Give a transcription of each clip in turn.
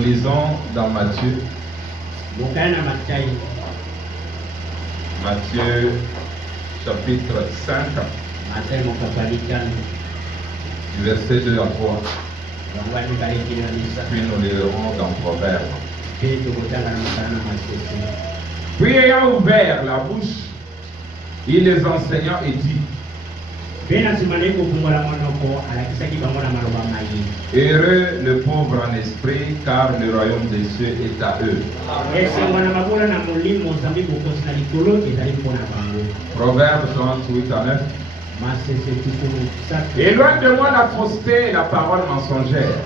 Nous lisons dans Matthieu. Matthieu chapitre 5, du verset 2 à 3. Puis nous lirons dans Proverbes. Puis ayant ouvert la bouche, il les enseigna et dit: heureux le pauvre en esprit, car le royaume des cieux est à eux. Proverbes 38 à 9. Éloigne de moi la fausseté et la parole mensongère.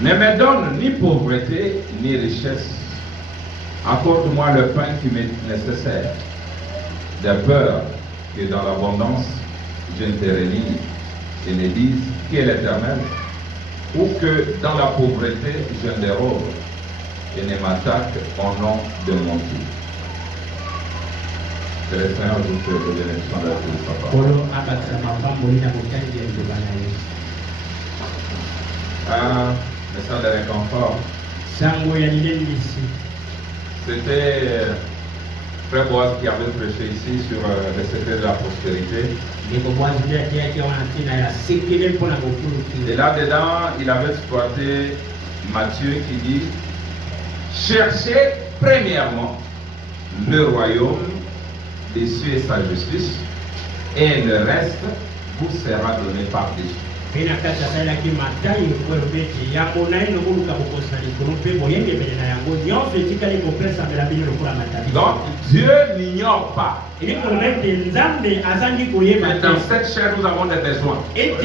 Ne me donne ni pauvreté ni richesse. Accorde-moi le pain qui m'est nécessaire, de peur que dans l'abondance je ne te renie et ne dise qui est l'Éternel, ou que dans la pauvreté je ne dérobe et ne m'attaque au nom de mon Dieu. Que le Seigneur vous fait de l'élection de sa parole. Message de réconfort. C'était Frère Boaz qui avait prêché ici sur le secret de la prospérité. Et là-dedans, il avait exploité Matthieu qui dit: cherchez premièrement le royaume des cieux et sa justice, et le reste vous sera donné par-dessus. Donc Dieu n'ignore pas. Mais dans cette chair nous avons des besoins. Et que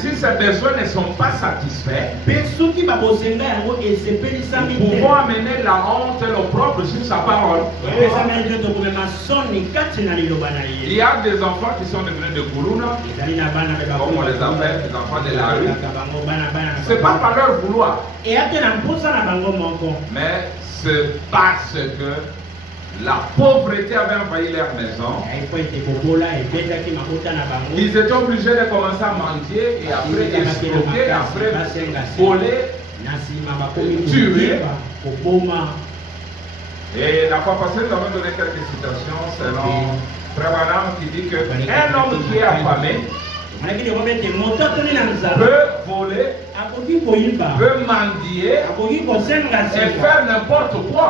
si ces besoins ne sont pas satisfaits, nous pouvons amener la honte et l'opprobre sur sa parole. Il y a des enfants qui sont devenus de Koulouna, comme on les appelle, les enfants de la rue. Ce n'est pas par leur vouloir, mais c'est parce que la pauvreté avait envahi leur maison. Ils étaient obligés de commencer à mendier et après escroquer, après voler, tuer. Et la fois passée, nous avons donné quelques citations selon Frère Branham qui dit qu'un homme qui est affamé peut voler, peut mendier et faire n'importe quoi.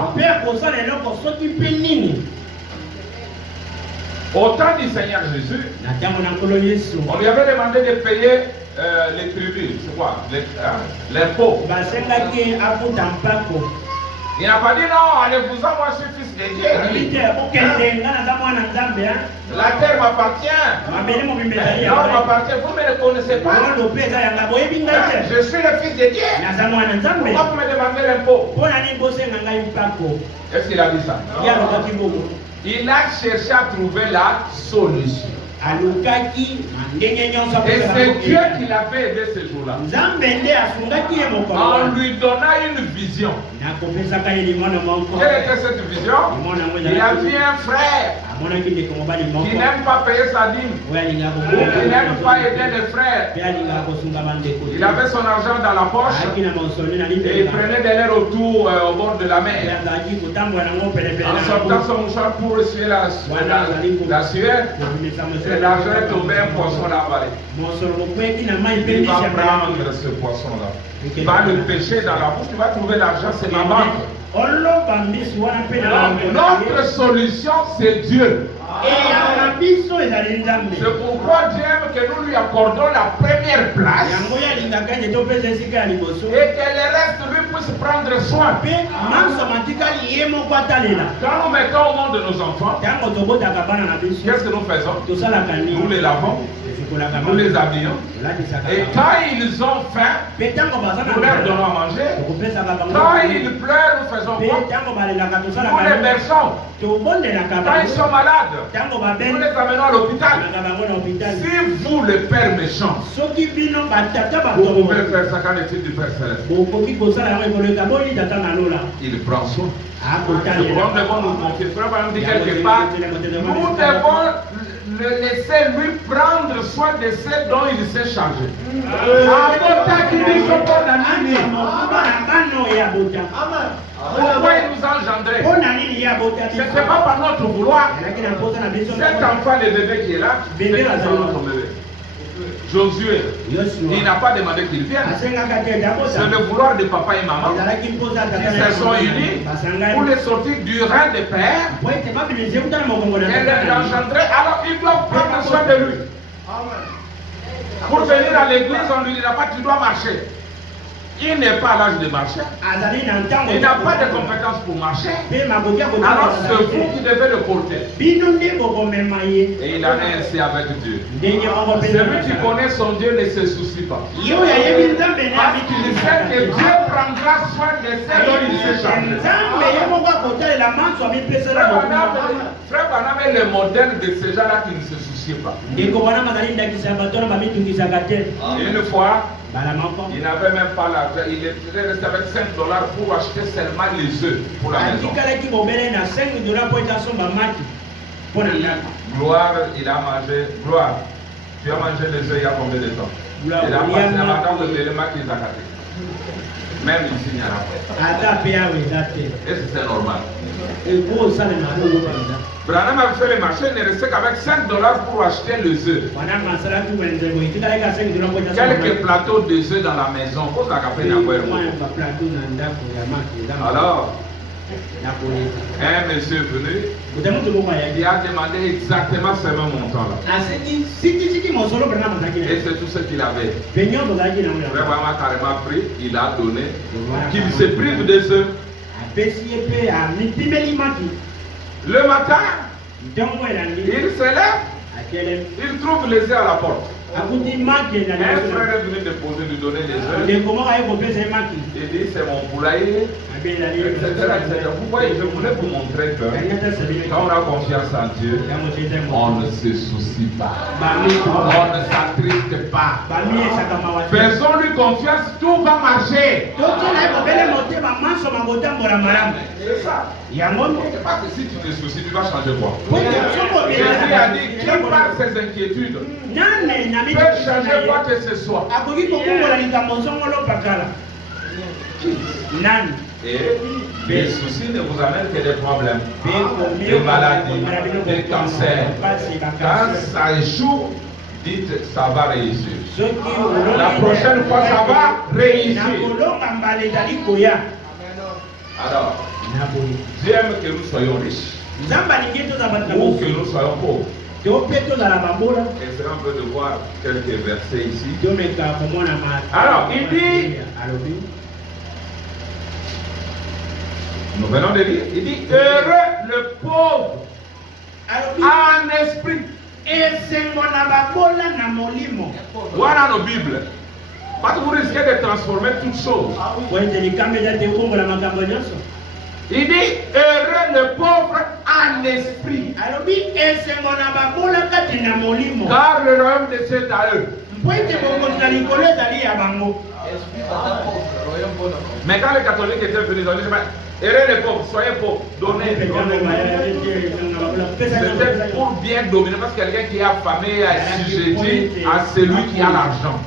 Au temps du Seigneur Jésus, on lui avait demandé de payer les tribus, c'est quoi? L'impôt. Il n'a pas dit non, allez-vous-en, moi je suis fils de Dieu. La terre m'appartient. Non, m'appartient. Vous ne me connaissez pas. Je suis le fils de Dieu. Pourquoi vous me demandez l'impôt? Est-ce qu'il a dit ça? Il a cherché à trouver la solution. Et c'est Dieu qui l'a fait aider ce jour-là. En lui donnant une vision. Quelle était cette vision? Il a vu un frère qui n'aime pas payer sa dîme, qui n'aime pas aider les frères. Il avait son argent dans la poche et il prenait des lèvres autour au bord de la mer. En sortant son mouchoir pour essuyer la sueur, et l'argent est tombé, un poisson l'a avalé. Il va prendre ce poisson-là. Il va le pêcher dans la bouche, il va trouver l'argent, c'est ma banque. Notre solution, c'est Dieu. C'est pourquoi Dieu aime que nous lui accordons la première place et que le reste lui puisse prendre soin. Quand nous mettons au monde de nos enfants, qu'est-ce que nous faisons? Nous les lavons, nous les habillons, et quand ils ont faim, nous leur donnons à manger. Quand ils pleurent, nous faisons quoi? Nous les berçons. Quand ils sont malades, nous les amenons à l'hôpital. Si vous, le Père méchant, vous pouvez faire ça, qu'en est-il du Père Céleste? Il prend soin. Nous devons nous confier. Frère, on dit quelque part, nous devons le laisser lui prendre soin de ce dont il s'est chargé. Pourquoi il nous a engendrés? Ce n'est pas par notre vouloir. Cet enfant, le bébé qui est là, c'est notre bébé. Josué, il n'a pas demandé qu'il vienne. C'est le vouloir de papa et maman qui se sont unis pour les sortir du rein des pères et les engendrer. Alors ils doivent prendre soin de lui. Pour venir à l'église, on ne lui dira pas tu dois marcher. Il n'est pas à l'âge de marcher. Il n'a pas de compétences pour marcher. Alors c'est vous qui devez le porter. Et il en est ainsi avec Dieu. Celui qui connaît son Dieu ne se soucie pas. Parce qu'il sait que Dieu prendra soin de ceux dont il s'est chargé. Frère Branham est le modèle de ces gens-là qui ne se soucient pas. Une fois, il n'avait même pas l'argent. Il était resté avec $5 pour acheter seulement les œufs pour la maison. Gloire, il a mangé. Gloire, tu as mangé les œufs il y a combien de temps? Il a passé la bataille de l'élément qu'ils ont gâté. Même ici, il n'y en a pas. Et c'est normal. Branham a fait le marché, il ne restait qu'avec $5 pour acheter les œufs. Quelques plateaux de œufs dans la maison. Alors, un monsieur est venu, il a demandé exactement ce même montant-là. Et c'est tout ce qu'il avait. Vraiment carrément pris, il a donné, qu'il se prive des œufs. Le matin, il se lève, il trouve les œufs à la porte. Un frère est venu déposer, lui donner les œufs. Il dit c'est mon poulailler, etc. Vous voyez, je voulais vous montrer que quand on a confiance en Dieu, on ne se soucie pas, on ne s'attriste pas. Faisons-lui confiance, tout va marcher. C'est ça. Parce que si tu te soucies, tu vas changer quoi? Jésus a dit qui par ses inquiétudes peut changer quoi que ce soit. Et les soucis ne vous amènent que des problèmes, des maladies, des cancers. Quand ça échoue, dites ça va réussir. La prochaine fois ça va réussir. Alors, Dieu aime que nous soyons riches ou que nous soyons pauvres. Essayons un peu de voir quelques versets ici. Alors, il dit, nous venons de lire, il dit, heureux le pauvre en esprit. Voilà nos Bibles. Parce que vous risquez de transformer toutes choses. Il dit, heureux le pauvre en esprit. Car le royaume de Dieu est à eux. Mais quand les catholiques étaient venus, ils ont dit, heureux les pauvres, soyez pauvres, donnez. C'était pour bien dominer, parce que quelqu'un qui est affamé est assujetti à celui qui a l'argent.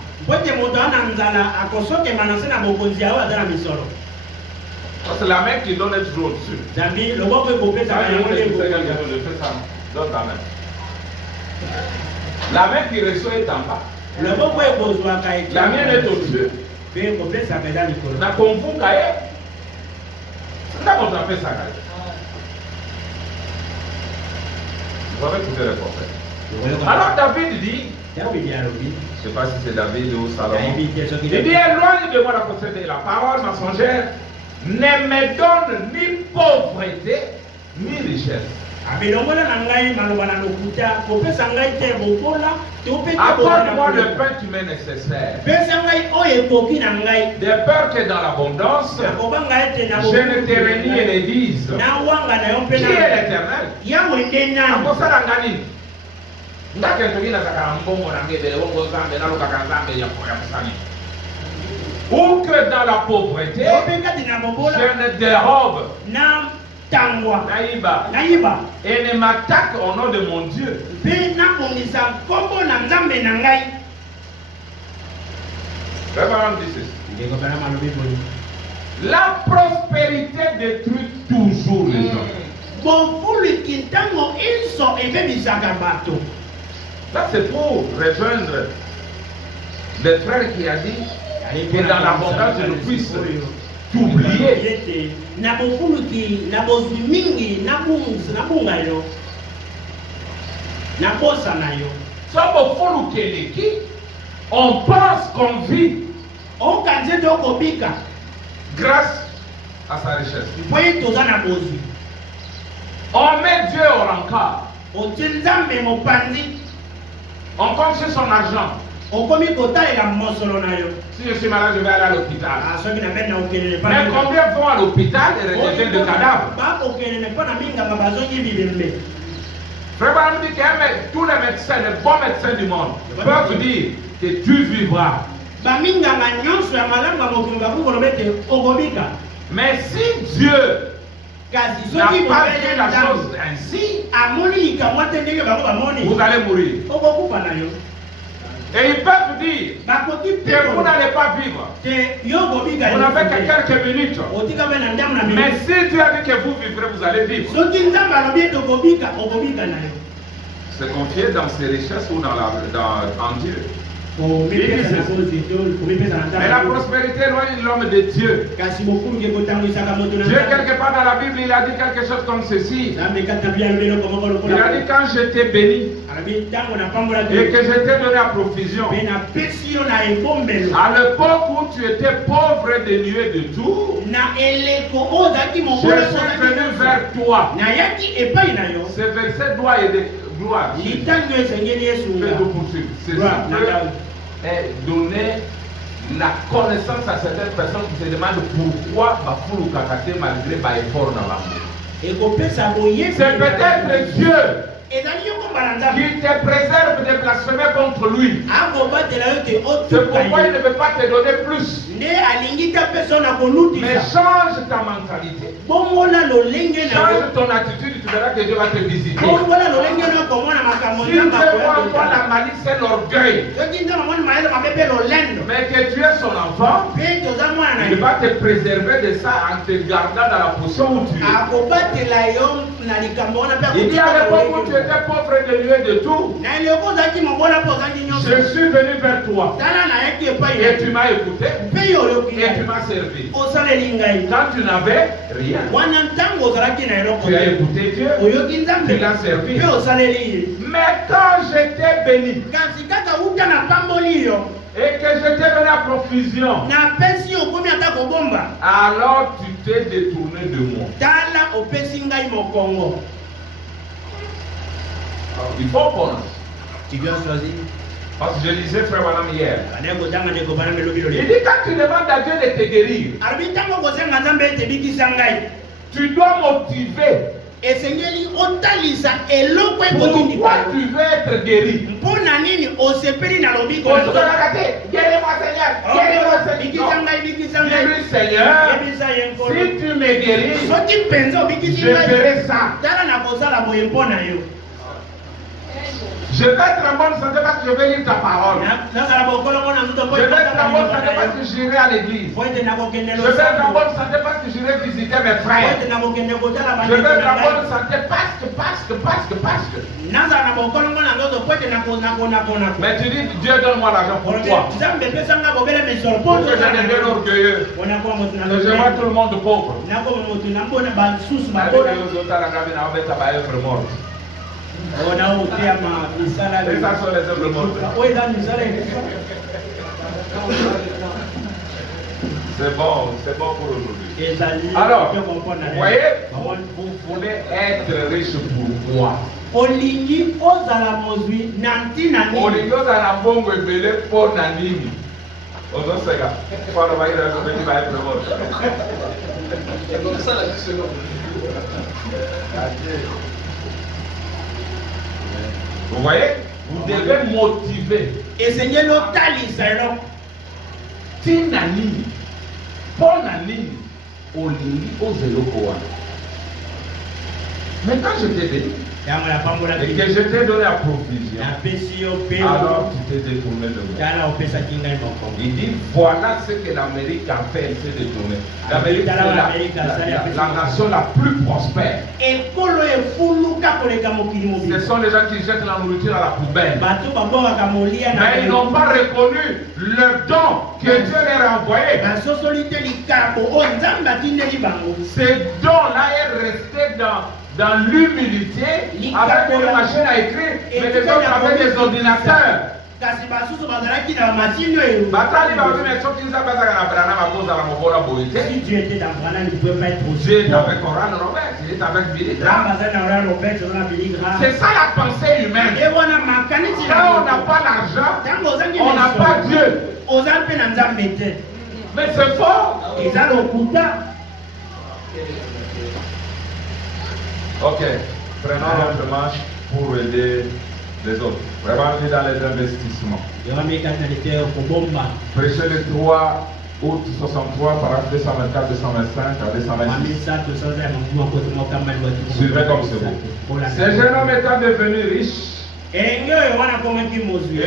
Parce que la main qui donne est toujours au-dessus. La main qui reçoit est en bas. La mienne est au-dessus. Na kumbuka ça. Vous avez écouté le prophète. Alors David dit, je ne sais pas si c'est David ou Salomon, il dit, éloigne de moi la fausseté et la parole mensongère ne me donne ni pauvreté ni richesse. Apporte-moi le pain qui m'est nécessaire. De peur que dans l'abondance, je ne te renie et ne dise qui est l'Éternel. Ou que dans la pauvreté, je ne dérobe et ne m'attaque au nom de mon Dieu. La prospérité détruit toujours les gens. Ça c'est pour rejoindre le frère qui a dit que dans l'abondance je ne puisse t'oublier. On pense qu'on vit grâce à sa richesse. On met Dieu au rencard. On compte sur son argent. Si je suis malade, je vais aller à l'hôpital. Mais combien vont à l'hôpital et redeviennent de cadavres? Frère nous dit que tous les médecins, les bons médecins du monde, peuvent dire que tu vivras. Mais si Dieu n'a pas fait la chose ainsi, vous allez mourir. Et ils peuvent dire que vous n'allez pas vivre. Vous n'avez que quelques minutes. Mais si Dieu a dit que vous vivrez, vous allez vivre. Se confier dans ses richesses ou en Dieu. Mais la prospérité éloigne l'homme de Dieu. Dieu, quelque part dans la Bible, il a dit quelque chose comme ceci. Il a dit quand je t'ai béni et que je t'ai donné la provision, à l'époque où tu étais pauvre et dénué de tout, je suis venu vers toi. Ce verset doit aider. Gloire. C'est donner la connaissance à certaines personnes qui se demandent pourquoi Bafou Kakate malgré l'effort dans l'amour. C'est peut-être Dieu qui te préserve de blasphémer contre lui. C'est pourquoi il ne veut pas te donner plus. Mais change ta mentalité. Change ton attitude, tu verras que Dieu va te visiter. Si tu vois toi la malice et l'orgueil, mais que tu es son enfant, il va te préserver de ça en te gardant dans la position où tu es. Il dit à l'époque où tu étais pauvre et dénué de tout, je suis venu vers toi et tu m'as écouté et tu m'as servi. Quand tu n'avais rien, tu as écouté Dieu, tu l'as servi. Mais quand je t'ai béni et que je t'ai donné la provision, alors tu t'es détourné de moi. Il faut connaître. Tu dois choisir. Parce que je disais frère Madame hier. Il dit quand tu demandes à Dieu de te guérir, tu dois motiver. Pourquoi tu veux être guéri? Seigneur, si tu me guéris, je ferai ça. Je vais être en bonne santé parce que je vais lire ta parole. Je vais être en bonne santé parce que j'irai à l'église. Je vais être en bonne santé parce que j'irai visiter mes frères. Je vais être en bonne santé parce que. Mais tu dis, Dieu donne-moi l'argent. Pourquoi? Pour que je devienne orgueilleux. Que je vois tout le monde pauvre. Et ça sont les œuvres mortes. C'est bon pour aujourd'hui. Alors, vous voyez, vous voulez être riche pourquoi? Olingi ozala mbongo ebele mpo na nini? Ozoseka. Kwa ba ira zo beti ba œuvre morte. C'est comme ça la question. Vous voyez, vous devez motiver. Et Seigneur, Tinani, Ponani, Olingi, Ozelokoa. Mais quand je t'ai béni, et que je t'ai donné la provision, alors tu t'es détourné de moi. Il dit, voilà ce que l'Amérique a fait, elle s'est détournée. L'Amérique est la nation la plus prospère. Ce sont les gens qui jettent la nourriture à la poubelle. Mais ils n'ont pas reconnu le don que Dieu leur a envoyé. Ces dons-là est resté dans l'humilité avec une machine à écrire, mais les autres avec des ordinateurs. Si Dieu était dans Branham, il ne pouvait pas être aussi. Dieu est avec Oral Robert, il est avec Billy Graham. C'est ça la pensée humaine. Quand on n'a pas l'argent, on n'a pas Dieu. Mais c'est faux. Ok, prenons notre marche pour aider les autres. Vraiment dans les investissements. Prêcher le 3 août 63, paragraphe 224, 225 à 226. Suivez comme c'est beau. Ce jeune homme étant devenu riche, et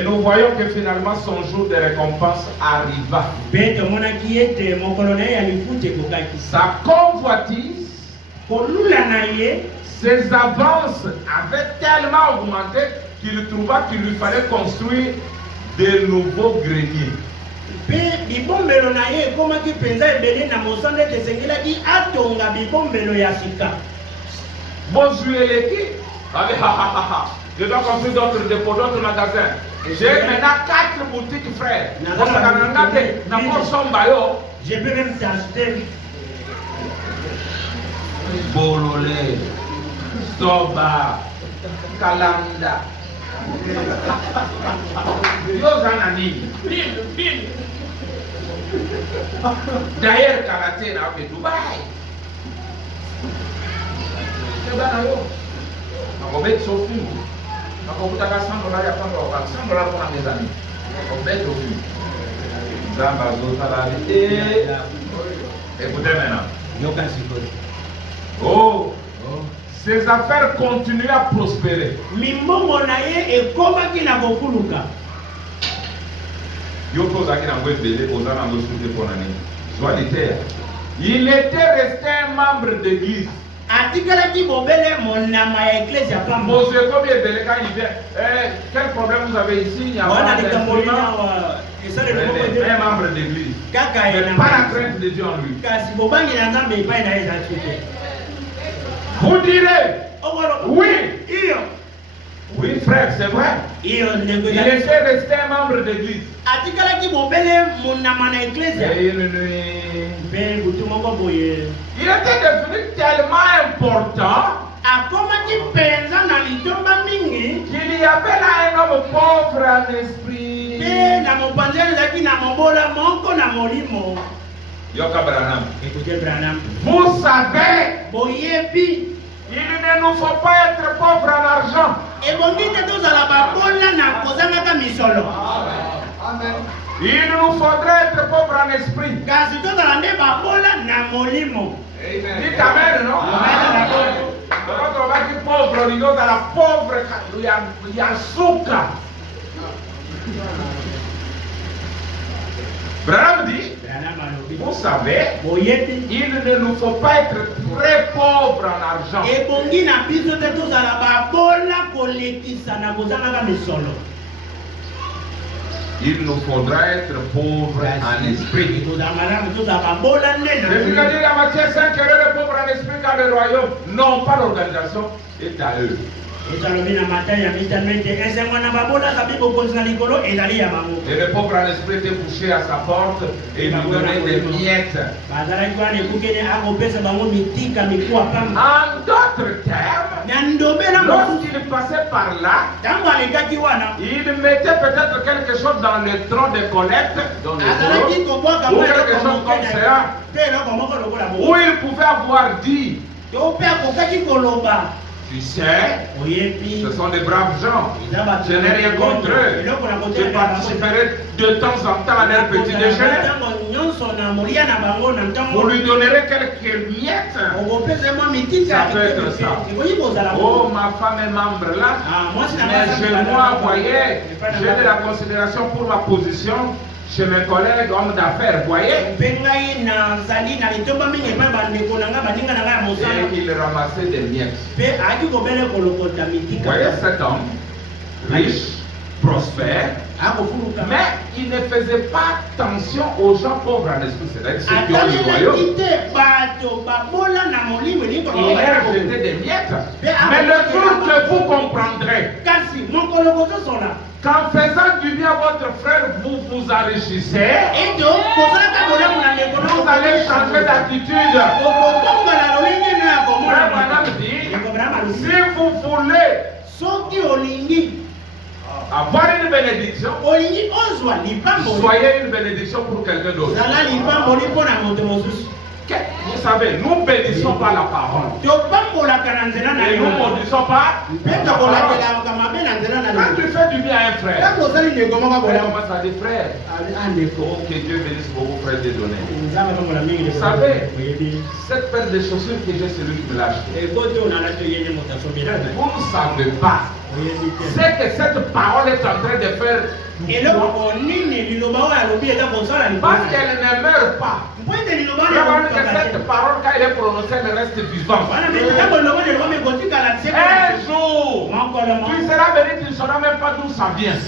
nous voyons que finalement son jour de récompense arriva. Sa convoitise, ses avances avaient tellement augmenté qu'il trouva qu'il lui fallait construire de nouveaux greniers. Je dois construire d'autres dépôts, d'autres magasins. J'ai maintenant 4 boutiques, frères. Je peux même t'acheter Bololé, Soba, Kalanda. D'ailleurs, Karaté a fait Dubaï. On va être Sophie. On va être $100 pour mes amis. On va être Sophie. Écoutez maintenant. Oh, ses affaires continuent à prospérer. Il était resté un membre d'église. Quel problème vous avez ici? Il y a un membre d'église. Mais pas la crainte de Dieu en lui. Vous direz, oui, oui frère, c'est vrai. Il était resté un membre d'église. Il était devenu tellement important qu'il y avait là un homme pauvre en esprit. Yoka Branham. Écoutez Branham. Vous savez, il ne nous faut pas être pauvres en argent. Il nous faudrait être pauvres en esprit. Dites amen, non? Quand on va dire pauvre, on dit dans la pauvre, il y a souka. Branham dit, vous savez, il ne nous faut pas être très pauvres en argent. Il nous faudra être pauvres en esprit. C'est-à-dire la matière 5 les pauvres en esprit car le royaume, non pas l'organisation, est à eux. Et les pauvres en esprit étaient couchés à sa porte et lui donnaient des miettes. En d'autres termes, lorsqu'il passait par là, il mettait peut-être quelque chose dans le tronc de collecte, dans le ou quelque chose comme ça, où il pouvait avoir dit Tu sais, ce sont des braves gens. Je n'ai rien contre eux. Je participerai de temps en temps à leur petit déjeuner. Vous lui donnerez quelques miettes. Ça peut être ça. Oh, ma femme est membre là. Mais moi, voyez, j'ai de la considération pour ma position chez mes collègues hommes d'affaires, voyez. Et il ramassait des miettes. Voyez cet homme, riche, prospère, mais il ne faisait pas attention aux gens pauvres en esprit, c'est-à-dire ceux qui ont le royaume. Il a jeté des miettes. Mais le jour que vous comprendrez qu'en faisant du bien à votre frère, vous vous enrichissez, vous allez changer d'attitude. Frère Branham dit, si vous voulez avoir une bénédiction, soyez une bénédiction pour quelqu'un d'autre. Vous savez, nous ne bénissons pas la parole. Et nous ne maudissons pas. Quand tu fais du bien à un frère, on commence à dire frère, que Dieu bénisse beaucoup, frère Dédonné. Vous savez, cette paire de chaussures que j'ai, c'est lui qui me l'a acheté. Vous ne savez pas. C'est que cette parole est en train de faire. Parce qu'elle ne meurt pas. Cette parole, quand elle est prononcée, elle reste vivante. Un jour, tu seras béni, tu ne sauras même pas d'où ça vient. Mais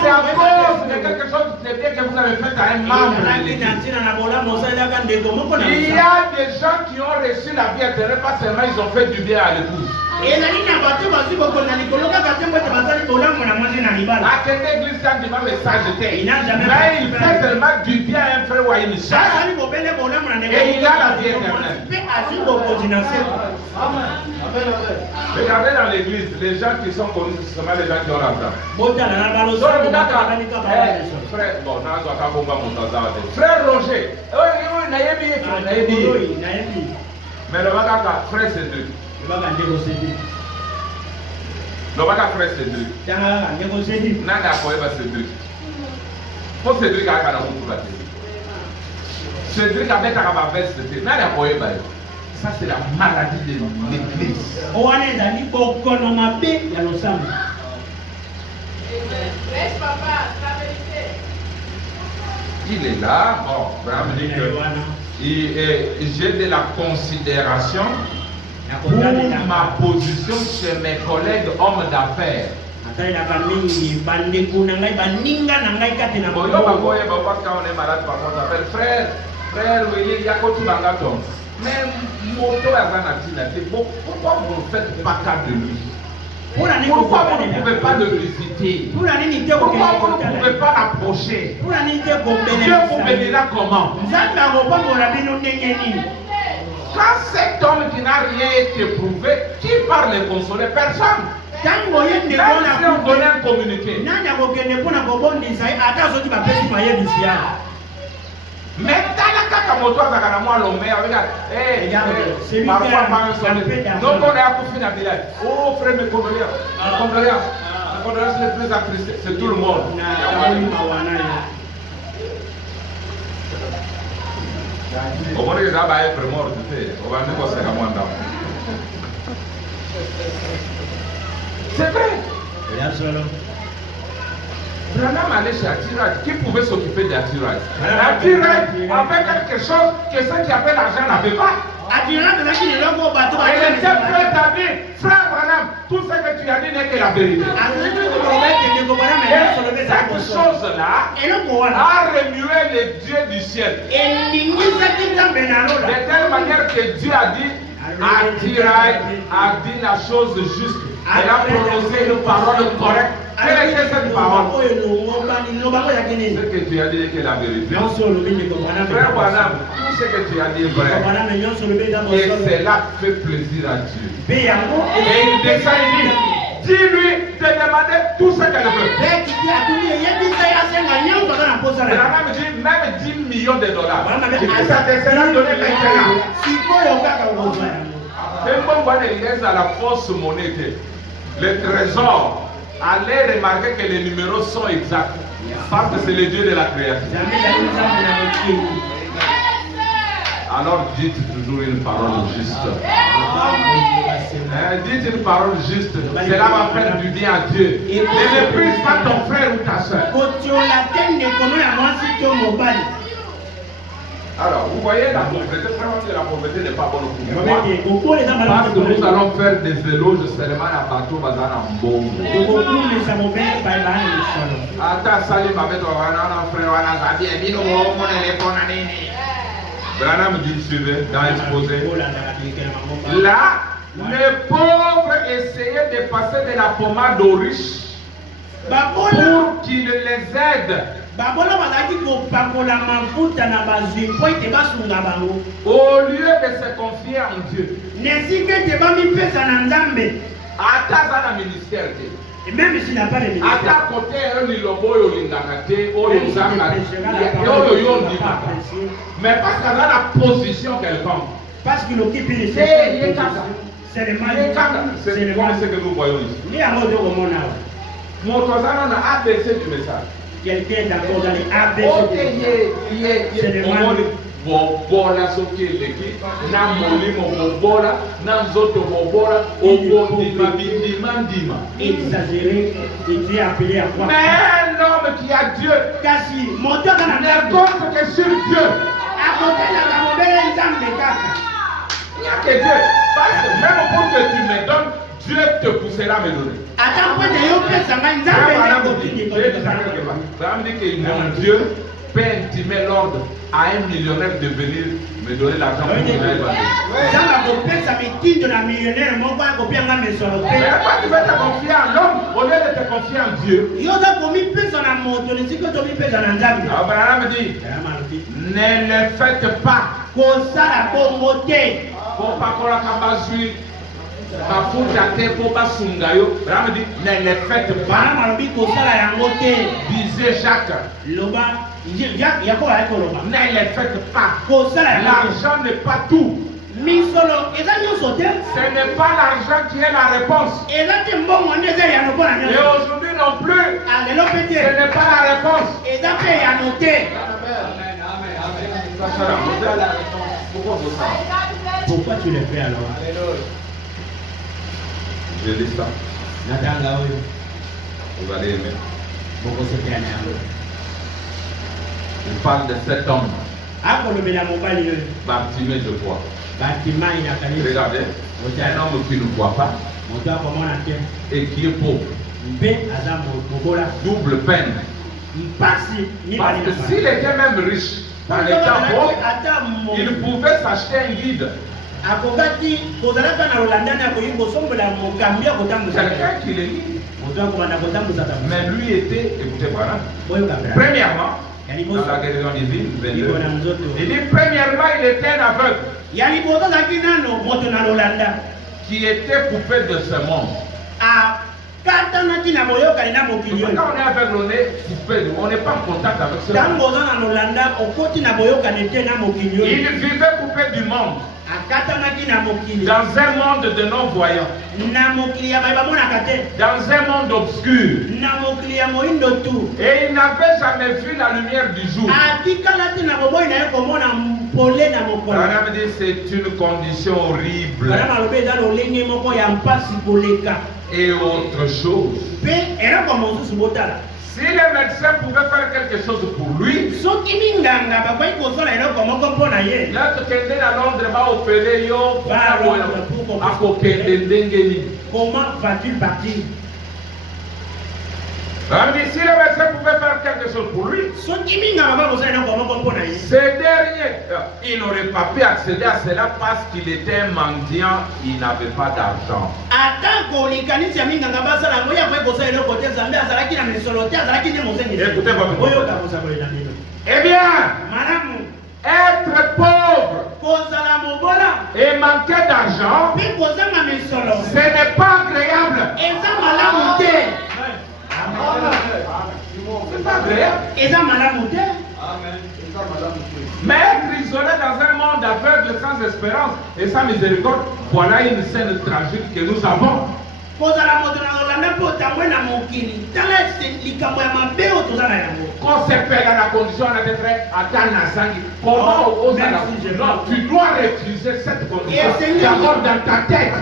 c'est à cause de quelque chose de bien que vous avez fait à un membre. Il y a des gens qui ont reçu la vie éternelle, pas seulement ils ont fait du bien à l'épouse. À cette église, quand il m'a messageté, mais il fait seulement du bien à un frère ou à une sœur. Et il a la vie éternelle. Regardez dans l'église, les gens qui sont connus, ce sont les gens qui ont l'argent. Frère Roger, mais le frère Cédric. Le frère Cédric. Nana Koeba Cédric. Pour Cédric, Cédric a mis à veste. Nana Koeba. Ça, c'est la maladie de l'église. Il est là. Bon, j'ai de la considération pour ma position chez mes collègues hommes d'affaires. Quand on est malade, par contre, on s'appelle frère, il y a quoi tu vas. Mais pourquoi vous ne faites pas cas de lui? Pourquoi vous ne pouvez pas le visiter? Pourquoi vous ne pouvez pas l'approcher? Dieu vous bénira comment? Quand cet homme qui n'a rien été prouvé, qui parle et consoler personne? Même si on donne un communiqué. Mais dans la cacamoto, parfois pas un sonnet. Donc on est à couper la village. Oh frère, mes condoléances. Les condoléances les plus attristées, c'est tout le monde. Au moins, les gens vont être morts, tu sais. On va dire que c'est vraiment un. C'est vrai. Branham allait chez Attirage. Qui pouvait s'occuper d'Attirage? Attirage avait quelque chose que ceux qui avaient l'argent n'avaient pas. Elle était prête à dire, frère Branham, tout ce que tu as dit n'est que la vérité. Et cette chose-là a remué les dieux du ciel. De telle manière que Dieu a dit, Attirage a dit la chose juste. Elle a prononcé une parole correcte. Quelle était cette parole? Ce que tu as dit est la vérité. Frère Branham, tout ce que tu as dit est vrai. Et cela fait plaisir à Dieu. Et il descend et dit, dis-lui de demander tout ce qu'elle veut. Branham dit même 10 millions de dollars. Il dit ça te sera donné maintenant. à la fausse monnaie. Le trésor, allez remarquer que les numéros sont exacts. Parce que c'est le Dieu de la création. Alors dites toujours une parole juste. Dites une parole juste. Cela va faire du bien à Dieu. Ne méprise pas ton frère ou ta soeur. Alors, vous voyez la pauvreté, vraiment que la pauvreté n'est pas bonne pour moi. Parce que nous allons faire des éloges seulement à Bateau Bazana Mbongo. Attends, salut, ma bête, Branham dit suivez dans l'exposé. Là, les pauvres essayaient de passer de la pommade aux riches pour qu'ils les aident. Au lieu de se confier en Dieu. Attends, ministère. Et même s'il n'a pas de ministère. Mais parce qu'elle a la position quelconque. Parce qu'il occupe une position. C'est le mal. C'est ce que nous voyons ici. Mon cousin a ABC du message. Quelqu'un est d'accord dans les ABC. C'est le mal. Bobola soki eleki na molimo bobola na nzoto bobola obondima bindima ndima. Exagéré, il est appelé à croire. Mais un homme qui a Dieu kasi moteur ne compte que sur Dieu. À côté de la mobile ensemble de kaka. Il n'y a que Dieu. Parce que même pour que tu me donnes, Dieu te poussera à me donner. Attends, quand tu dit que mon Dieu peut intimer l'ordre à un millionnaire de venir me donner l'argent pour me donner. Mais pourquoi tu veux te confier en l'homme au lieu de te confier en Dieu? Abraham dit, ne le faites pas. Abraham dit, ne le faites pas. Disait Jacques. Ne le faites pas. L'argent n'est pas tout. Ce n'est pas l'argent qui est la réponse. Et aujourd'hui non plus, ce n'est pas la réponse. Pourquoi tu le fais alors? Je lis ça. Vous allez aimer. Il parle de cet homme. Bartimée, je crois. Regardez, un homme qui ne voit pas et qui est pauvre. Double peine. Parce que s'il était même riche, dans les temps pauvres, il pouvait s'acheter un guide. Quelqu'un qui le guide. Mais lui était, écoutez voilà. Premièrement, dans la guérison divine, il dit premièrement, il était un aveugle qui était coupé de ce monde. Quand on est aveugle, on est coupé, on n'est pas en contact avec ce monde. Il vivait coupé du monde. Dans un monde de non-voyants. Dans un monde obscur. Et il n'avait jamais vu la lumière du jour. On dit c'est une condition horrible. Et autre chose. Si les médecins pouvaient faire quelque chose pour lui, l'autre qui est à Londres va opérer yo. Comment va-t-il partir? Si les médecins pouvaient faire quelque chose pour lui, ces derniers, il n'aurait pas pu accéder à cela parce qu'il était un mendiant, il n'avait pas d'argent. Eh bien, être pauvre et manquer d'argent, ce n'est pas agréable. C'est pas agréable. Mais être isolé dans un monde monde aveugle sans espérance et sans miséricorde. Voilà une scène tragique que nous avons. Quand c'est fait dans la condition, on a des frères, attends la sangue. Comment tu dois refuser cette condition d'abord dans ta tête.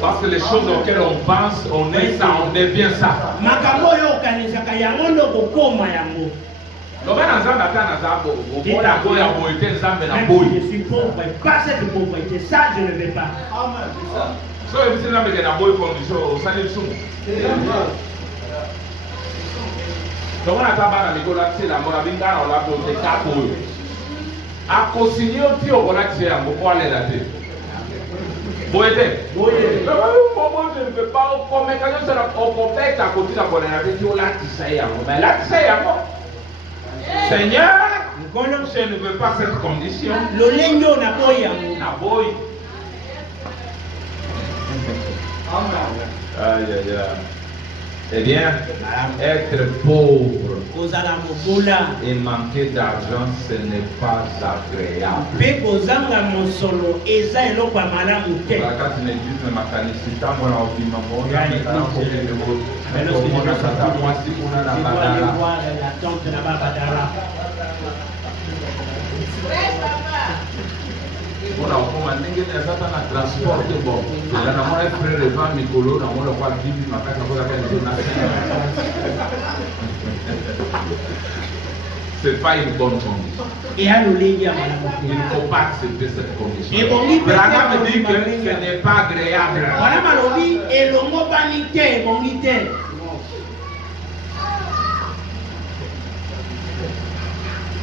Parce que les choses auxquelles on pense, on est ça, on devient ça. Même si je suis pauvre, pas cette pauvreté, ça je ne vais pas. Seigneur, je ne veux pas cette condition. Eh bien, être pauvre et manquer d'argent, ce n'est pas agréable. On a transport bon. C'est pas une bonne condition. Il ne faut pas accepter cette condition. Branham dit que ce n'est pas agréable.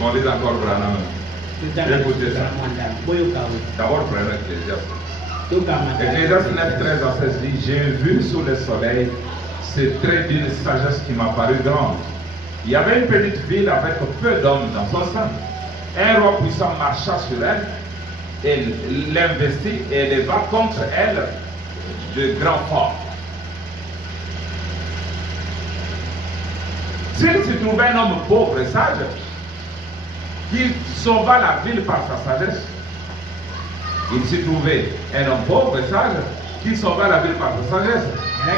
On dit encore Branham. Écoutez ça. D'abord, prenez Ecclésiaste. Ecclésiaste 9:13 à 16 dit: j'ai vu sous le soleil ces traits d'une sagesse qui m'a paru grande. Il y avait une petite ville avec peu d'hommes dans son sein. Un roi puissant marcha sur elle et l'investit et éleva contre elle de grands forts. S'il se trouvait un homme pauvre et sage, qui sauva la ville par sa sagesse, il s'y trouvait un homme pauvre et sage qui sauva la ville par sa sagesse. Et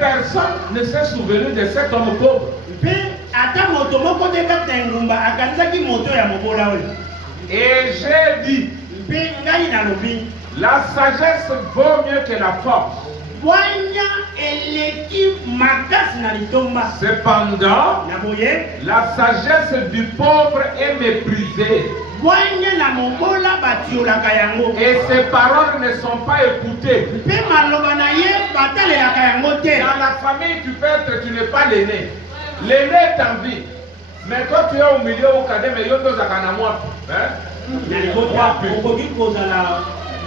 personne ne s'est souvenu de cet homme pauvre. Et j'ai dit, la sagesse vaut mieux que la force. Cependant, la sagesse du pauvre est méprisée. Et ses paroles ne sont pas écoutées. Dans la famille, tu peux être, tu n'es pas l'aîné. L'aîné est en vie. Mais toi, tu es au milieu au cadet, mais yo tous à Kanamwa.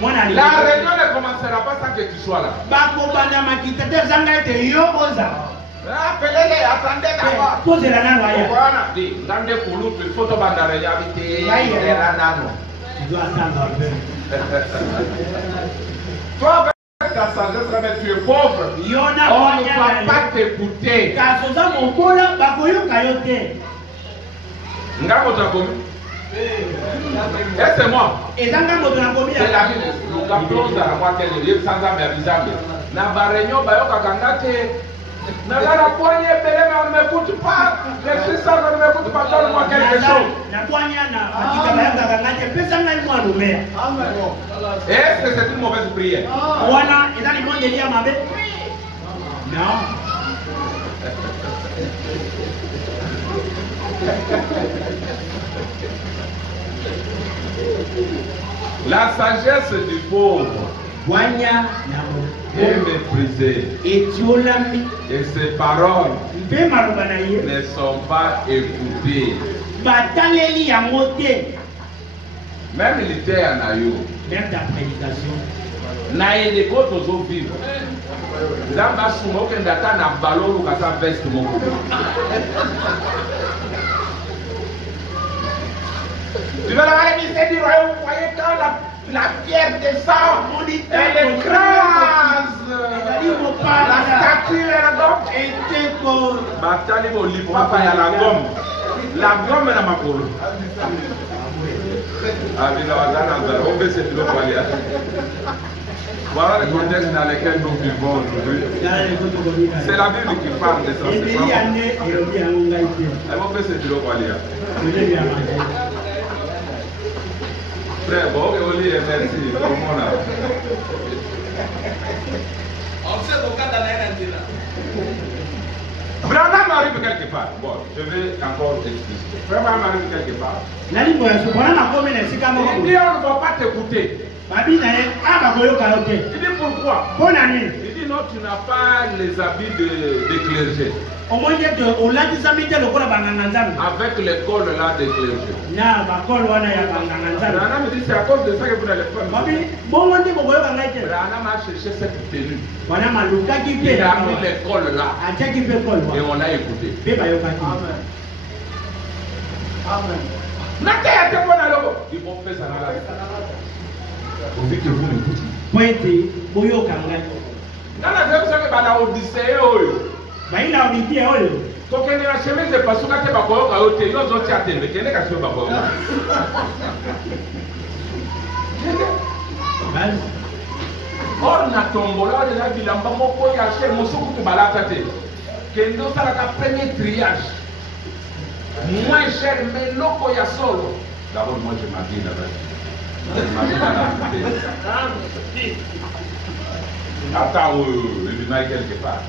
La réunion ne commencera pas sans que tu sois là. Appelez-les, attendez d'abord. Tu dois attendre un peu. Toi, avec ta sagesse, mais tu es pauvre. On ne va pas t'écouter. Et c'est moi. C'est la vie. Nous appelons à la moitié de l'île sans amervisable. Na barenyo bayo kakangate. Na la poignée belé mais on ne m'écoute pas. Je suis ça, on ne m'écoute pas. Donne-moi quelque chose. Est-ce que c'est une mauvaise prière? Non. La sagesse du pauvre est méprisée. Et ses paroles ne sont pas écoutées. Même l'idée en a eu. Même ta prédication. Naïle kotozo vivre. Zamba sumo kendata na balolo kasa veste moko. Tu vas la réviser du royaume, vous voyez quand la pierre descend, elle écrase vase, la statue et la gomme. Batali boli papa ya la gomme. La gomme na makolo. Voilà le contexte dans lequel nous vivons aujourd'hui. C'est la Bible qui parle de ça. Frère, bon, merci. Branham arrive quelque part. Bon, je vais encore expliquer. Branham arrive quelque part. Il dit on ne va pas t'écouter. Il dit pourquoi? Il dit non, tu n'as pas les habits de clergé. Avec l'école là de clergé. Branham dit c'est à cause de ça que vous n'allez pas. Branham a cherché cette tenue. Il a mis l'école là. Et on l'a écouté. Amen. Ils vont faire ça dans la vie. Vous dites que vous m'écoutez. Dans la vie, vous savez que la Odyssée, quand on est la chemise de Pasuka, tu vas voir que tu as été mais tu n'es qu'à se battre. Or, na tombola, on a dit la maman pour y acheter mon soukou de balatate. Kendo, ça la premier triage. Moins cher, mais non pour y a solo. D'abord, moi je m'habille là-bas. Attends, il y a quelque part.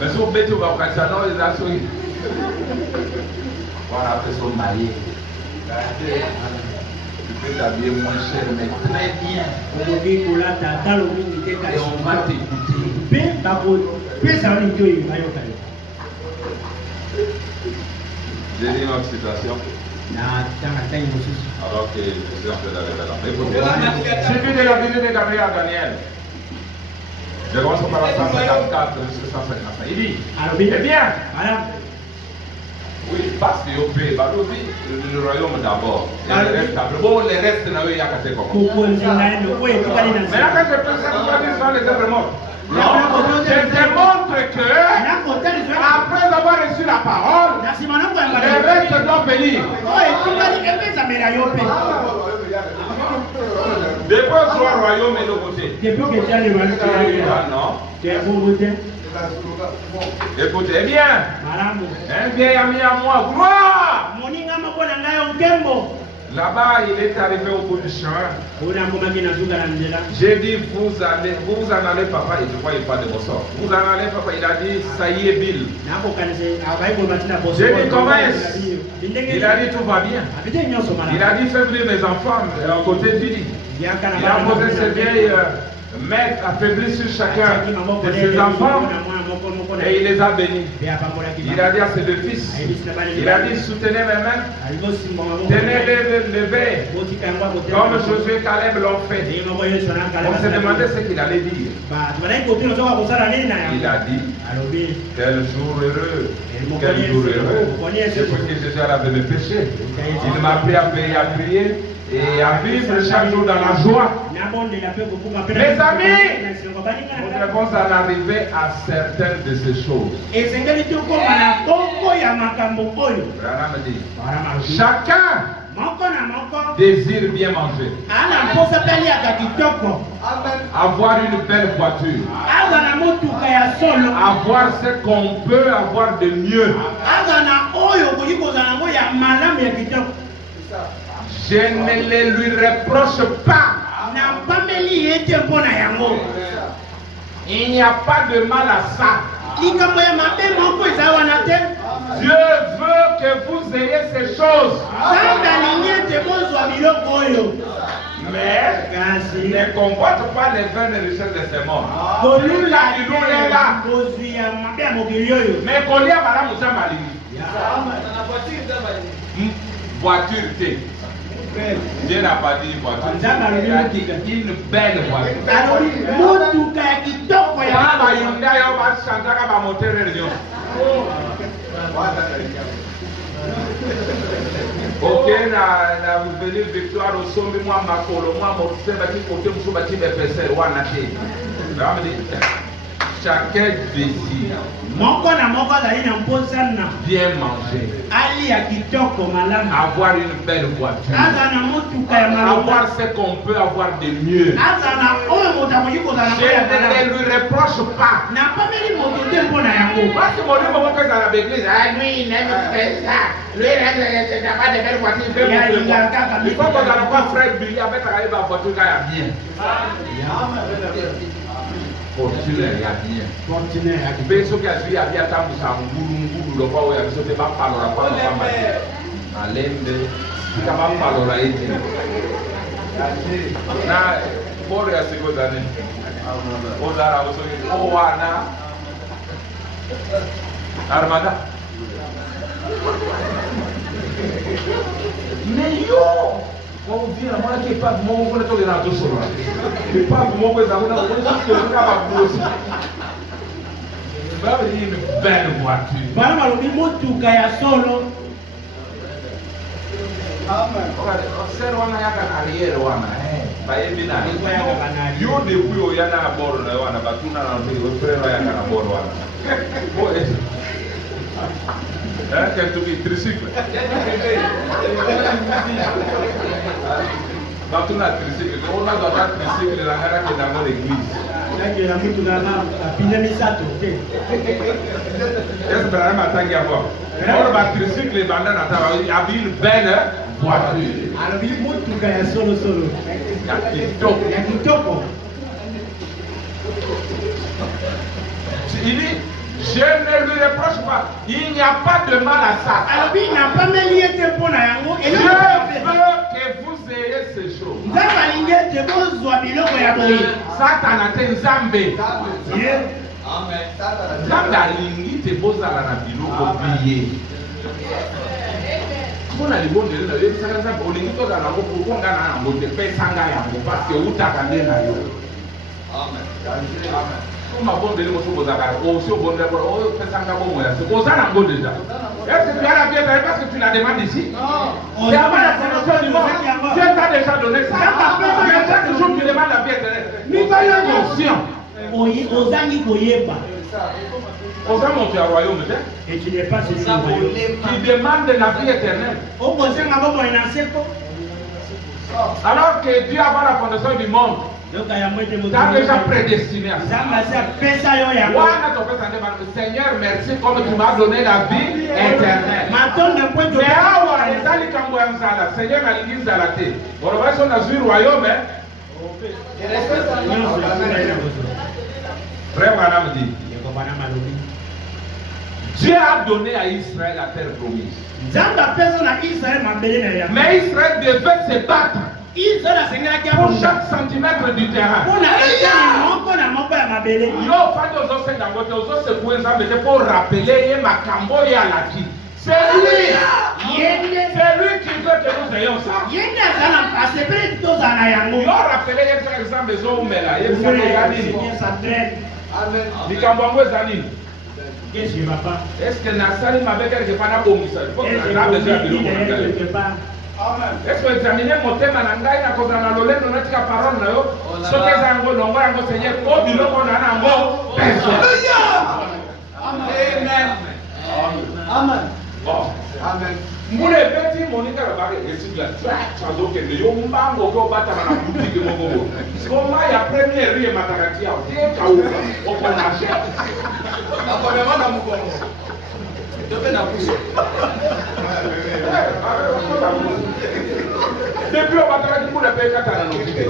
Mais si on met tout le monde, il a souri. Voilà, après son marié. Tu peux t'habiller moins cher, mais très bien. Et on va t'écouter. J'ai dit une autre citation. Alors que je suis en train d'aller là. J'ai vu de la vidéo de Gabriel à Daniel. Je commence par la 154 jusqu'à 155. Il dit, eh bien, oui, parce que le royaume d'abord. Bon, les restes n'a eu qu'à te comment. Mais là, quand je pense à quoi ils sont les œuvres mortes. Je démontre que, après avoir reçu la parole, les restes doivent venir. Depuis que le royaume est de côté. Écoutez, eh bien, un vieil ami à moi, gloire. Là-bas, il est arrivé au bout du chemin. J'ai dit, vous en allez, papa, et je crois qu'il parle de vos sorts. Vous en allez, papa, il a dit, ça y est, Bill. J'ai dit, comment est-ce? Il a dit, tout va bien. Il a dit, fais venir mes enfants à côté de Billy. Il a posé ses vieilles maîtres affaiblis sur chacun de ses enfants. Et il les a bénis. Il a dit à ses deux fils, il a dit, soutenez mes mains, tenez-les levés, comme Josué et Caleb l'ont fait. On s'est demandé ce qu'il allait dire. Il a dit, quel jour heureux, quel jour heureux. C'est parce que Jésus avait mes péchés. Il m'a appris à veiller, à prier et à vivre chaque jour dans la joie. Mes amis, nous devons en arriver à certaines de ces choses. Branham dit, chacun désire bien manger, avoir une belle voiture, avoir ce qu'on peut avoir de mieux. Je ne les lui reproche pas. Il n'y a pas de mal à ça. Dieu veut que vous ayez ces choses. Mais ne convoite pas les vaines richesses de ces morts. Mais qu'on y a madame Moussa Malini. Voiture T. Dieu n'a pas dit voiture. Il a dit une belle voiture. Ok, na venir victoire au sommet, moi, ma colo, moi, mon bâti, côté, mon bâti, mes PC, ou en athée. Chacun décide. Bien manger. Avoir une belle voiture. Avoir ce qu'on peut avoir de mieux. Je ne lui reproche pas. Parce que mon Dieu m'a fait à l'église. Lui, il aime faire ça. Lui, il n'a pas de belle voiture. Il faut qu'on ait pas frère Billy avec la voiture qui a bien. Fortune ya bien. Fortune ya bien. Beso kia zwi ya bien tambu sa ngulu lo kwa ya biso te ba palora kwa mama. Alembe. Ka ba palora eti. Na bore ya siko dani. O dara o so o wana. Armada. Meio. On vient à moi qui est pas de mon on est tous les rangs tous solo. Et pas de mon que ça on a on pas bosser. Bah une belle voiture. Bana malobi motuka ya solo. Amen. Sero wana yaka arrière wana ba yebina. Yo depuis o yana na bord na wana batuna na o frère yaka na bord wana. Bo quel truc tricycle. Dans tout la tricycle, on a dans la tricycle la gara qui est dans l'église. Là qui est dans la pinemisato. Est-ce que vraiment attendre à voir? On va tricycle les bandanes à une belle voiture. Alors il monte tout cas solo. Ya kitoko. Il dit je ne lui reproche pas. Il n'y a pas de mal à ça. Je veux que vous ayez ces choses. Satan a été Nzambe. Nzambe alingi te bozala na biloko biye. Kuna libonde le sanga Nzambe olingi to na ngo konga na ngo te pesanga yango parce que utaka ndena yo. Amen. Amen. Comment bon de l'eau sur aussi au bon de l'eau, c'est un gars bon, c'est aux alentours déjà. Est-ce que tu as la vie parce que tu la demandes ici? Non. C'est avant la fondation du monde. Dieu t'a déjà donné ça. Chaque jour tu demandes la vie éternelle. Nous soyons conscients. Aux amis Koyeba. Aux amis monter au royaume, et tu n'es pas celui qui demande la vie éternelle. Alors que Dieu avant la fondation du monde, t'as déjà prédestiné à ça. Seigneur, merci comme tu m'as donné la vie éternelle. Mais Seigneur, à l'église de la terre. On va sur le royaume. Frère Madame dit, Dieu a donné à Israël la terre promise. Mais Israël devait se battre pour chaque centimètre du terrain. Pour rappeler Makambo et Alaki. C'est lui qui veut que nous ayons ça. Il a rappelé par exemple les hommes là. Est-ce que Nassali m'avait quelque part à Bomissa? Est-ce que examiner mon thème à l'angaï à cause de la lolène de notre parole? Ce que j'ai en gros, Seigneur, au bureau qu'on a en gros, personne. Amen. Amen. Bon. Amen. Mon petit Monica va réciter la chanson que nous avons bango au bata na boutique mogogo. Comment il y a première rue mataratia, c'est kaou au panache. Apparemment na mugongo. Depuis la pousse. Depuis on va travailler pour le payer quand on a noté.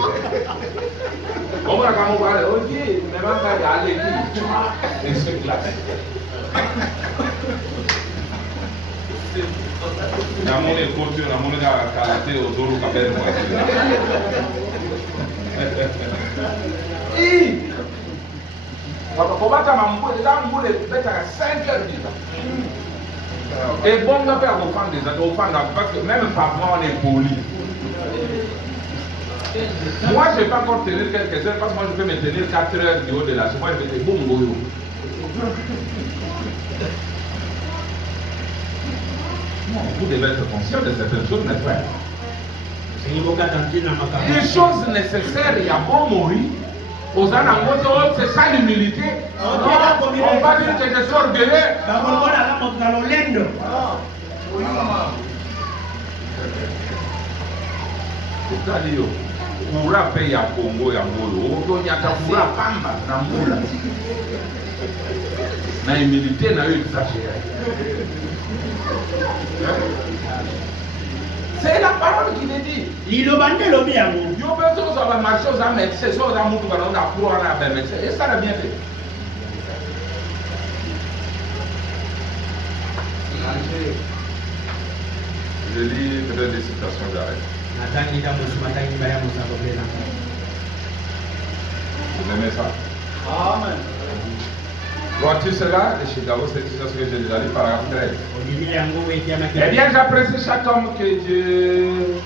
On va quand on va aller, ok, mais va pas aller qui. Et c'est classe. La monnaie continue, la monnaie a caractère au dos du cabane. Pour battre ma moule, là, on moule peut-être à 5 heures du temps. Et bon, on va faire offendre des enfants, parce que même parfois on est poli. Moi, je ne vais pas encore tenir quelques heures, parce que moi, je peux me tenir 4 heures du haut de la semaine. Moi, je vais te boum, boum. Vous devez être conscient de certaines choses, mes frères. Les choses nécessaires, il y a bon mourir. Aux anangos, c'est ça l'humilité. On va dire que je suis orgueilleux. Kura pe ya Congo ya Ngolo, oto nyata kura pamba na mbula. Na humilité na yo exagéré. C'est la parole qui le dit. Yo besoin de marcher aux médecins, aux amours qui vont apprendre à faire médecin. Et ça l'a bien fait. Je lis peut-être des citations d'arrêt. Vous aimez ça? Amen. Vois-tu cela? Les Chicago, c'est ce que j'ai déjà dit, paragraphe 13. Eh bien, j'apprécie chaque homme que Dieu.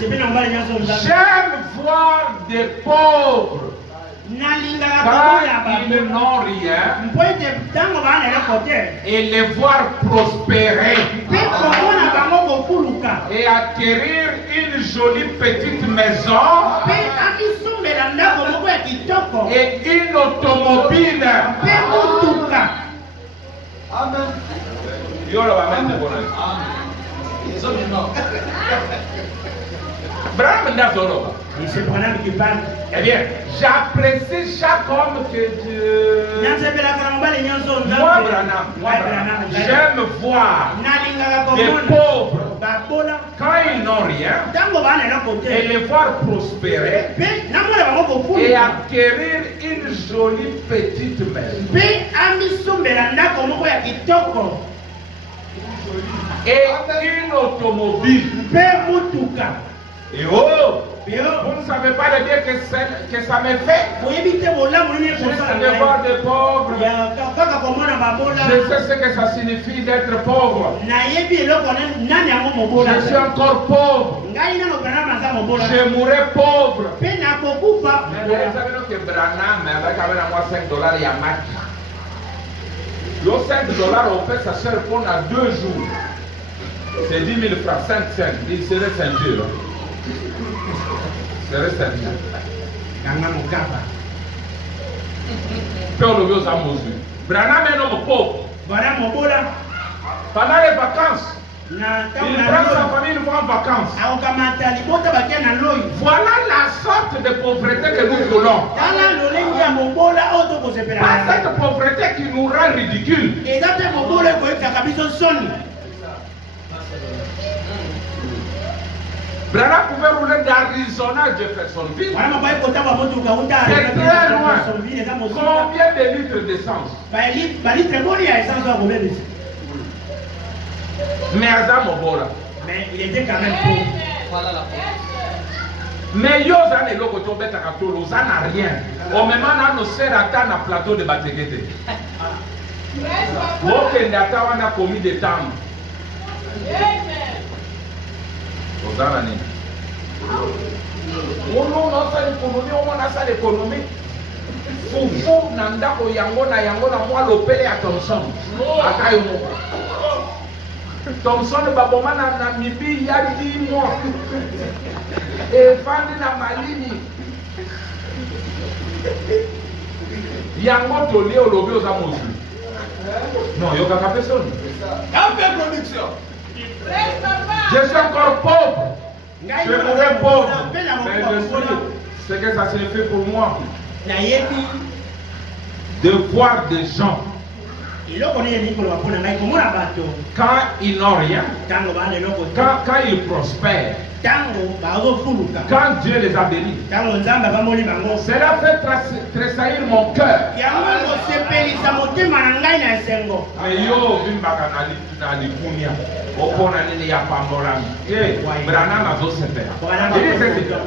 J'aime voir des pauvres quand ils n'ont rien et les voir prospérer et acquérir une jolie petite maison et une automobile. Amen. C'est Branham qui parle. Eh bien, j'apprécie chaque homme que Dieu. Moi, Branham, j'aime voir des pauvres quand ils n'ont rien et les voir prospérer et acquérir une jolie petite maison et une automobile. Et oh, vous ne savez pas le bien que ça me fait. Je sais voir des pauvres. Je sais ce que ça signifie d'être pauvre. Je suis encore pauvre. Je mourrai pauvre. Mais vous savez que Branham, avec $5, il y a match. Le $5, on fait sa seule phone à 2 jours. C'est 10 000 francs, 5 cents. Il serait ceinture. C'est resté bien. Branham est un homme pauvre. Pendant les vacances, il prend sa famille, il va en vacances. Voilà la sorte de pauvreté que nous voulons. Pas cette pauvreté qui nous rend ridicules. Branham pouvait rouler d'Arizona à Jeffersonville. C'est très loin. Combien de litres d'essence? Mais il était quand même pauvre. Voilà la pauvre. Mais Yosan et l'autre n'a rien. Au même moment, nous sommes à un plateau de Bategete. On a commis des temps. L'économie. Fufu nandako yango na moi l'opélé à Thompson. Thompson baboma na Namibie il y a 10 mois. Et Fandi na Malini. Yango toli au lobby aux amours. Non, il y a pas personne. Production. Je suis encore pauvre. Je mourrai pauvre. Mais je suis ce que ça signifie pour moi. De voir des gens quand ils n'ont rien, quand ils prospèrent, quand Dieu les a bénis, cela fait tressaillir mon cœur. Mais yo,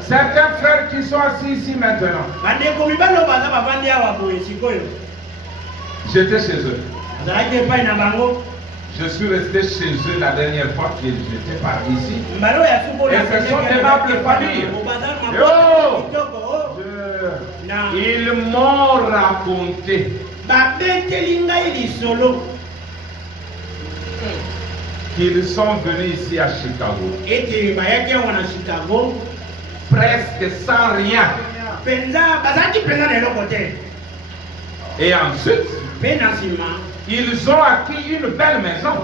certains frères qui sont assis ici maintenant, j'étais chez eux. Je suis resté chez eux la dernière fois que j'étais par ici. Et ce sont d'aimables familles. Ils m'ont raconté qu'ils sont venus ici à Chicago. Presque sans rien. Et ensuite, ils ont acquis une belle maison.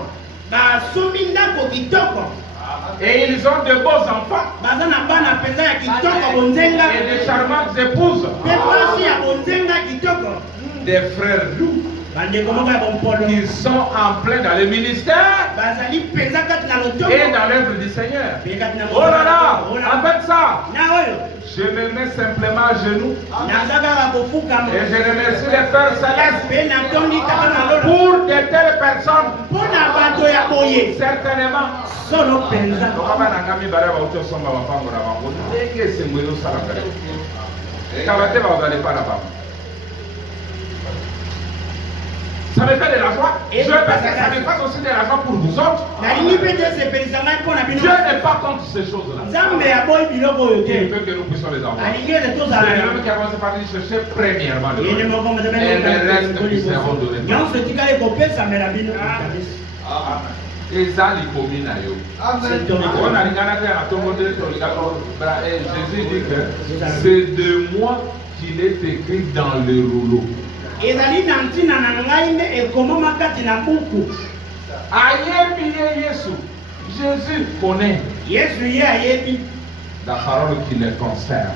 Et ils ont de beaux enfants. Et de charmantes épouses. Des frères doux. Ils sont en plein dans le ministère et dans l'œuvre du Seigneur. Oh là là, avec ça, je me mets simplement à genoux et je remercie les Pères Célestes pour de telles personnes. Certainement. Ça me fait de la joie. Je veux que ça me fasse aussi de la joie pour vous autres. Dieu n'est pas contre ces choses-là. Il veut que nous puissions les avoir. C'est lui qui a commencé par dire chercher premièrement le royaume. Et le reste nous seront donnés. Jésus dit que c'est de moi qu'il est écrit dans le rouleau. Jésus connaît la parole qui les concerne.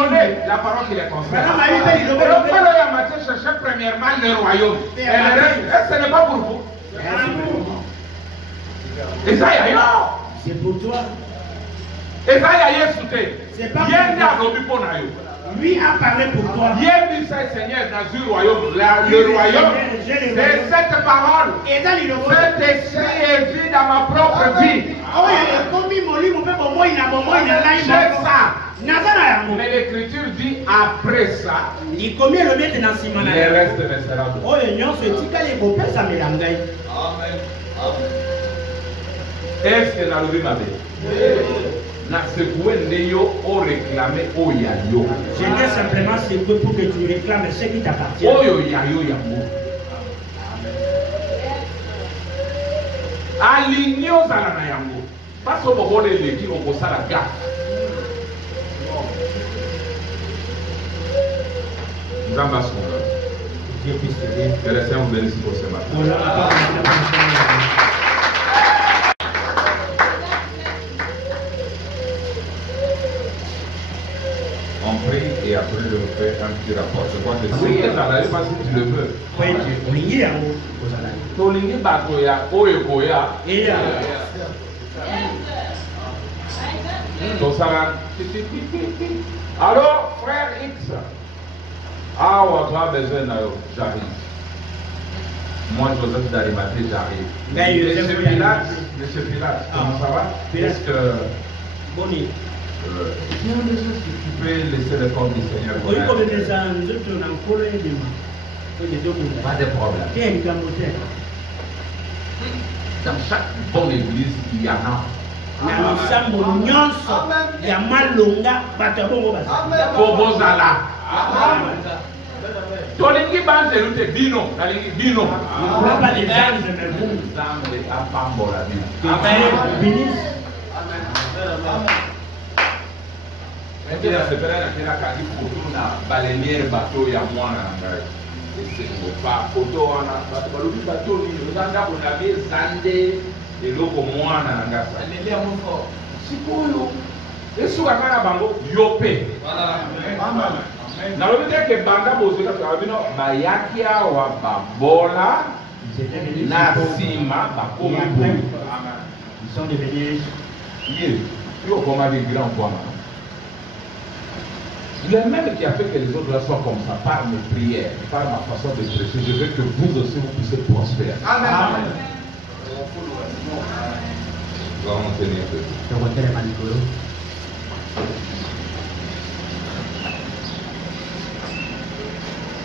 Connaît la parole qui les concerne. Cherchez premièrement le royaume. Et le reste, ce n'est pas pour vous. C'est pour toi. Lui a parlé pour toi. Seigneur, dans le royaume, c'est cette parole. Cet esprit est vu dans ma propre vie. Mais l'écriture dit après ça, le reste ne sera Amen. Est-ce que la loi m'avait? J'étais simplement secoué pour que tu réclames ce qui t'appartient. Dieu puisse t'aider. Que le Seigneur vous bénisse pour ce matin. On prie et après je vous fais un petit rapport. Je crois que si tu es dans la rue, parce que tu le veux. Alors, frère X, ah, on a besoin j'arrive. Moi, Joseph d'Arimathée, j'arrive. Monsieur Pilate, comment ça va? Est-ce que tu peux laisser le corps du Seigneur? Pas de problème. Dans chaque bonne église, il y en a. Tolingi banze lute bino, nalingi bino. Baba les anges me vous. Zambe apambola bino. Amen. Maintenant c'est vrai que la kadi photo na baleinière bateau ya mwana ngai. C'est pas photo wana bateau ni nzanga kuna bezande eloko mwana ngasa. Endelea mfo. Sikuyo. Yesu akana bango yope. Voilà. Amen. Na lobi que banda bozeka kabino bayaki awa babola na sima bakoma bo. Ils sont devenus yo comme des grands points. Le même qui a fait que les autres là soient comme ça par mes prières, par ma façon de prêcher, je veux que vous aussi vous puissiez prospérer. Amen. Amen. Vamos tenir peu.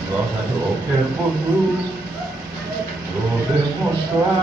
Gloire à Dieu, au cœur pour nous, au bonsoir.